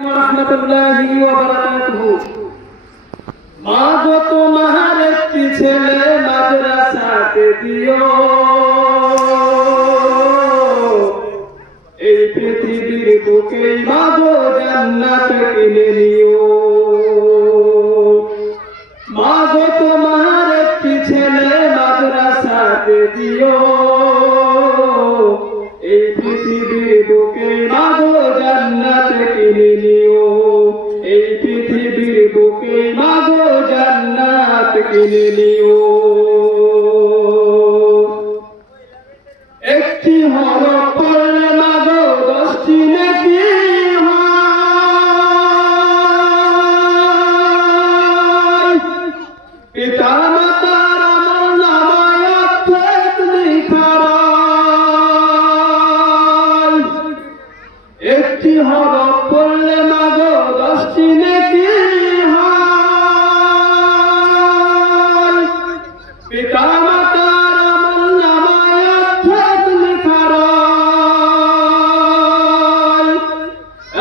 রাহমাতুল্লাহি ওয়া বারাকাতুহু। মা গো তোমার একটি ছেলে মাদ্রাসাতে দিও, এই পৃথিবীর বুকে মা গো জান্নাত কিনে নিও। মা গো তোমার একটি ছেলে মাদ্রাসাতে দিও, এই পৃথিবীর বুকে মা গো জান্নাত কিনে নিও। এই পৃথিবীর বুকে মা গো জান্নাত কিনে নিও। একটি হরফ পড়লে মা গো 10টি নেকি হয়। পিতা মাতার আমলনামায় অর্ধেক লেখা রয়। একটি হরফ পড়লে মা গো 10টি নেকি হয়। পিতা মাতার আমলনামায় অর্ধেক লেখা রয়।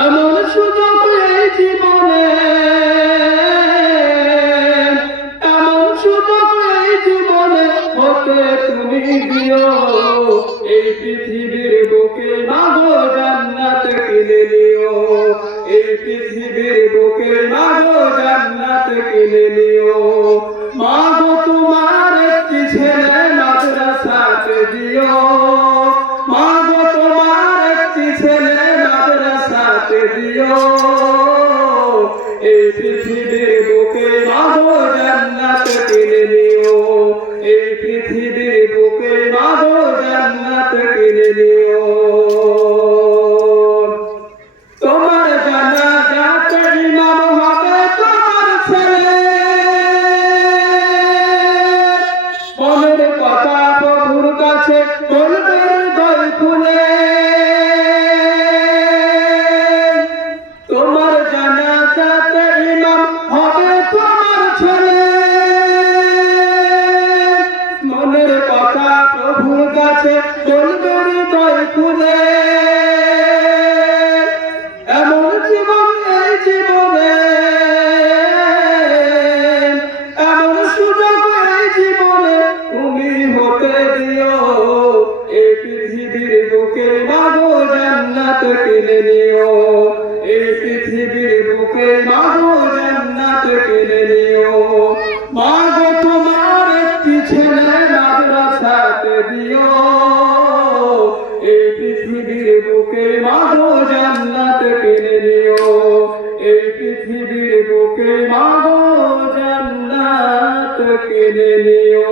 এমন সুযোগ এই জীবনে, এমন সুযোগ এই জীবনে হতে তুমি দিও। এই পৃথিবীর বুকে মা গো জান্নাত কিনে নিও। এই পৃথিবীর বুকে মা গো জান্নাত কিনে নিও। মা গো তোমার একটি ছেলে মাদ্রাসাতে দিও। মা গো তোমার একটি ছেলে মাদ্রাসাতে দিও। এই পৃথিবীর বুকে মা গো জান্নাত কিনে নিও। এই পৃথিবীর বুকে মা গো জান্নাত কিনে নিও। তোমার জানাজাতে ইমাম হবে তোমার ছেলে। মনের কথা প্রভুর কাছে বলবে হৃদয় খুলে। তোমার জানাজাতে ইমাম হবে তোমার ছেলে। মনের কথা প্রভুর কাছে বলবে হৃদয় খুলে। এমন জীবন এই জীবনে, এমন সুযোগ এই জীবনে তুমি হতে দিও। এই পৃথিবীর বুকে মা গো জান্নাত কিনে নিও। এই পৃথিবীর বুকে মা গো জান্নাত কিনে নিও। মা গো তোমার একটি ছেলে মাদ্রাসাতে দিও। এই পৃথিবীর বুকে মা গো জান্নাত কিনে নিও। এই পৃথিবীর বুকে মা গো জান্নাত কিনে নিও।